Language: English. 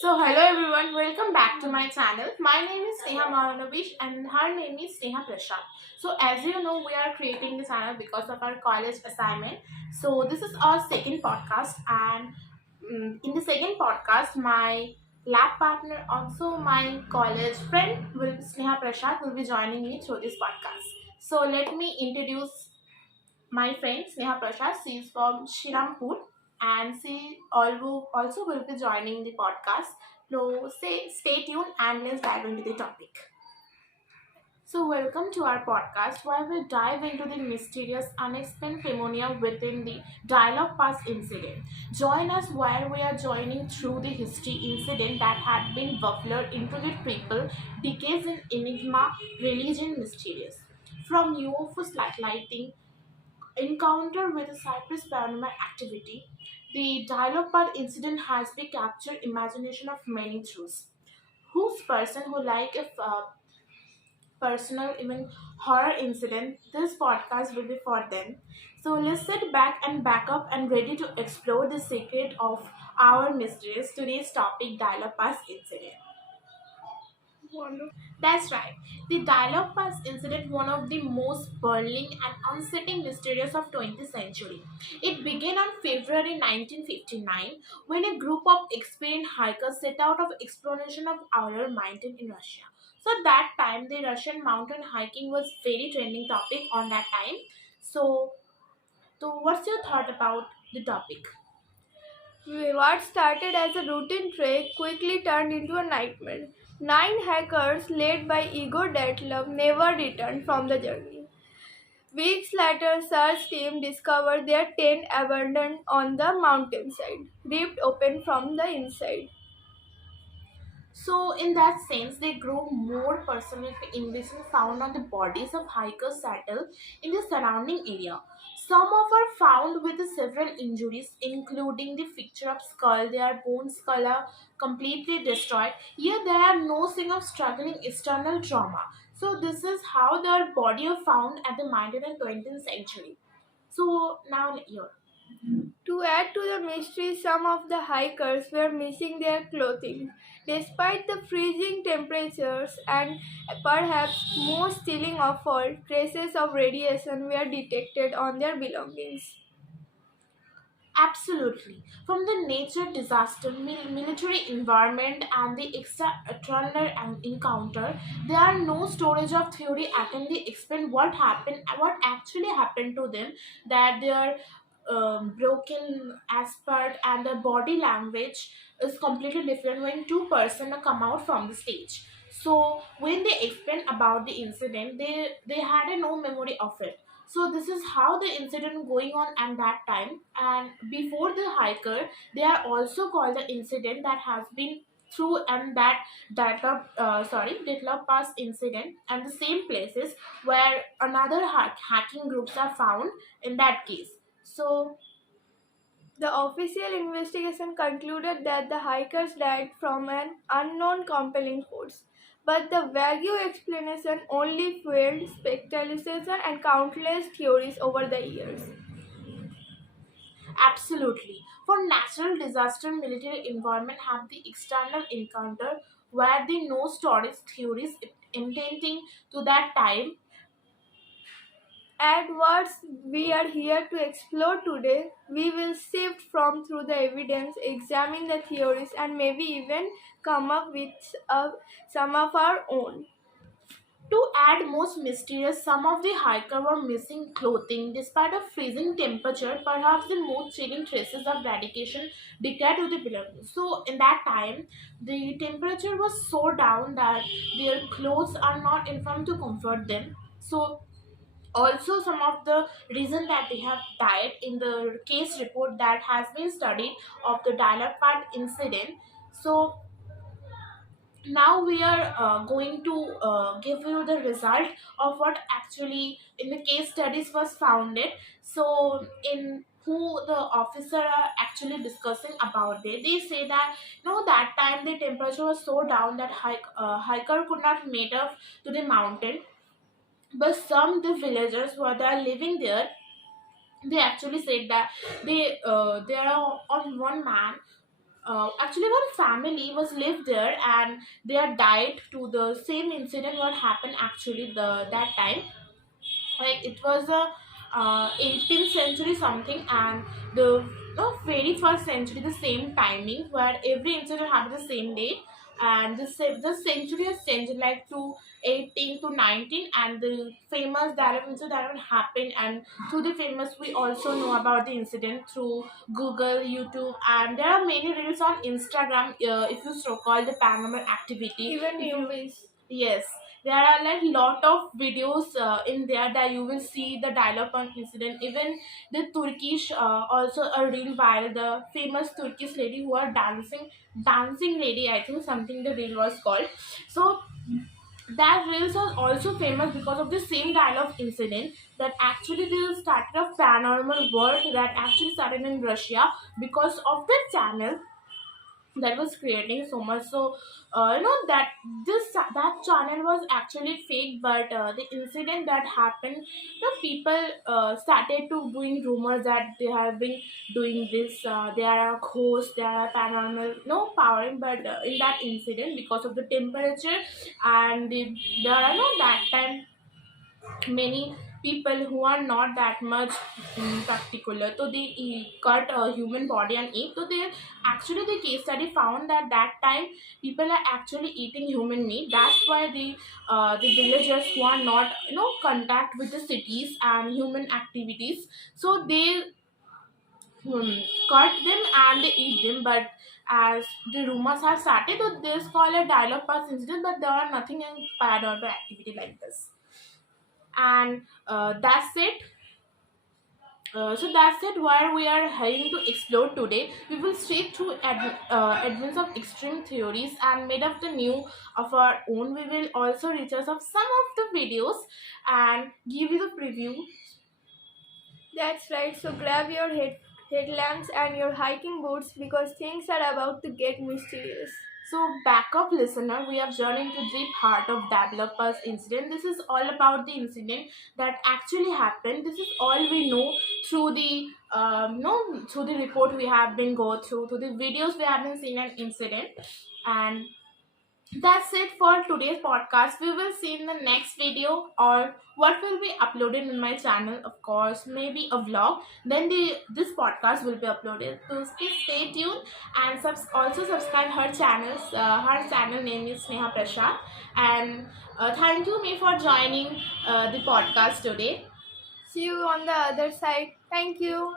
So hello everyone, welcome back to my channel. My name is Sneha Mahanavish and her name is Sneha Prashad. So as you know, we are creating this channel because of our college assignment. So this is our second podcast, and in the second podcast, my lab partner, also my college friend, will Sneha Prashad will be joining me through this podcast. So let me introduce my friend Sneha Prashad. She is from Shirampur and she also will be joining the podcast. So stay tuned and let's dive into the topic. So welcome to our podcast where we dive into the mysterious unexplained pneumonia within the Dialogue Pass incident. Join us where we are joining through the history incident that had been buffaloed into the people decades in enigma, religion, mysterious. From UFO lighting encounter with a Cyprus paranormal activity, the dialogue part incident has been captured imagination of many truths. Whose person who like a personal even horror incident, this podcast will be for them. So let's sit back and back up and ready to explore the secret of our mysteries. Today's topic dialogue pass incident. That's right. The Dialogue Pass incident, one of the most burning and unsettling mysteries of 20th century. It began on February 1959 when a group of experienced hikers set out of exploration of Outer Mountain in Russia. So that time, the Russian mountain hiking was very trending topic on that time. So, so what's your thought about the topic? What started as a routine trek quickly turned into a nightmare. Nine hackers, led by Igor Dyatlov, never returned from the journey. Weeks later, search team discovered their tent abandoned on the mountainside, ripped open from the inside. So, in that sense, they grow more personal invasion found on the bodies of hikers settled in the surrounding area. Some of are found with several injuries, including the fracture of skull. Their bones color completely destroyed. Here, there are no sign of struggling external trauma. So, this is how their body are found at the 19th and 20th century. So, now here. To add to the mystery, some of the hikers were missing their clothing. Despite the freezing temperatures and perhaps most chilling of all, traces of radiation were detected on their belongings. Absolutely. From the nature disaster, military environment, and the external encounter, there are no storage of theory can they explain what happened, what actually happened to them, that their broken aspect and the body language is completely different when two person come out from the stage. So when they explain about the incident, they had a no memory of it. So this is how the incident going on at that time, and before the hiker they are also called the incident that has been through, and Detlef Pass incident, and the same places where another hacking groups are found in that case. So The official investigation concluded that the hikers died from an unknown compelling force, but the vague explanation only fueled speculation and countless theories over the years. absolutely, for natural disaster, military environment have the external encounter where the no storage theories intending to that time. At what we are here to explore today, we will sift from through the evidence, examine the theories, and maybe even come up with some of our own. To add most mysterious, some of the hikers were missing clothing despite a freezing temperature, perhaps the most chilling traces of radiation declared to the belongings. So, in that time, the temperature was so down that their clothes are not informed to comfort them. So, also some of the reason that they have died in the case report that has been studied of the dialogue part incident. So now we are going to give you the result of what actually in the case studies was founded. So in who the officer are actually discussing about it, they say that no, that time the temperature was so down that hiker could not made up to the mountain. But some the villagers who are there living there, they actually said that they are on one man, actually one family was lived there and they are died to the same incident what happened actually the that time. Like it was a 18th century something, and the very first century the same timing where every incident happened the same day. And the century has changed like to 18 to 19, and the famous that incident that happened, and through the famous we also know about the incident through Google, YouTube, and there are many reels on Instagram. If you so call the paranormal activity, Even if you, movies. yes, there are like lot of videos in there that you will see the dial-up on incident. Even the Turkish, also a real viral, the famous Turkish lady who are dancing lady, I think something the reel was called. So that reels was also famous because of the same dialogue incident, that actually the started of paranormal world that actually started in Russia because of the channel that was creating so much. So that that channel was actually fake, but the incident that happened, people started to doing rumors that they have been doing this, they are a ghost, they are paranormal no powering. But in that incident, because of the temperature and there are no that time many people who are not that much particular, so they cut a human body and eat. So they actually, the case study found that that time people are actually eating human meat. That's why the villagers who are not contact with the cities and human activities, so they cut them and they eat them. But as the rumors have started, so this called a dialogue pass incident, but there are nothing in paranormal activity like this. And that's it. So that's it where we are heading to explore today. We will stay through advance of extreme theories and made up the new of our own. We will also research of some of the videos and give you the preview. That's right, so grab your headlamps and your hiking boots because things are about to get mysterious. So, backup listener, we have journeyed into deep heart of developers incident. This is all about the incident that actually happened. This is all we know through the no through the report we have been go through the videos we have been seeing an incident. And that's it for today's podcast. We will see in the next video or what will be uploaded in my channel. Of course, maybe a vlog. Then this podcast will be uploaded. So please stay tuned and also subscribe her channels. Her channel name is Sneha Prashad. And thank you me for joining the podcast today. See you on the other side. Thank you.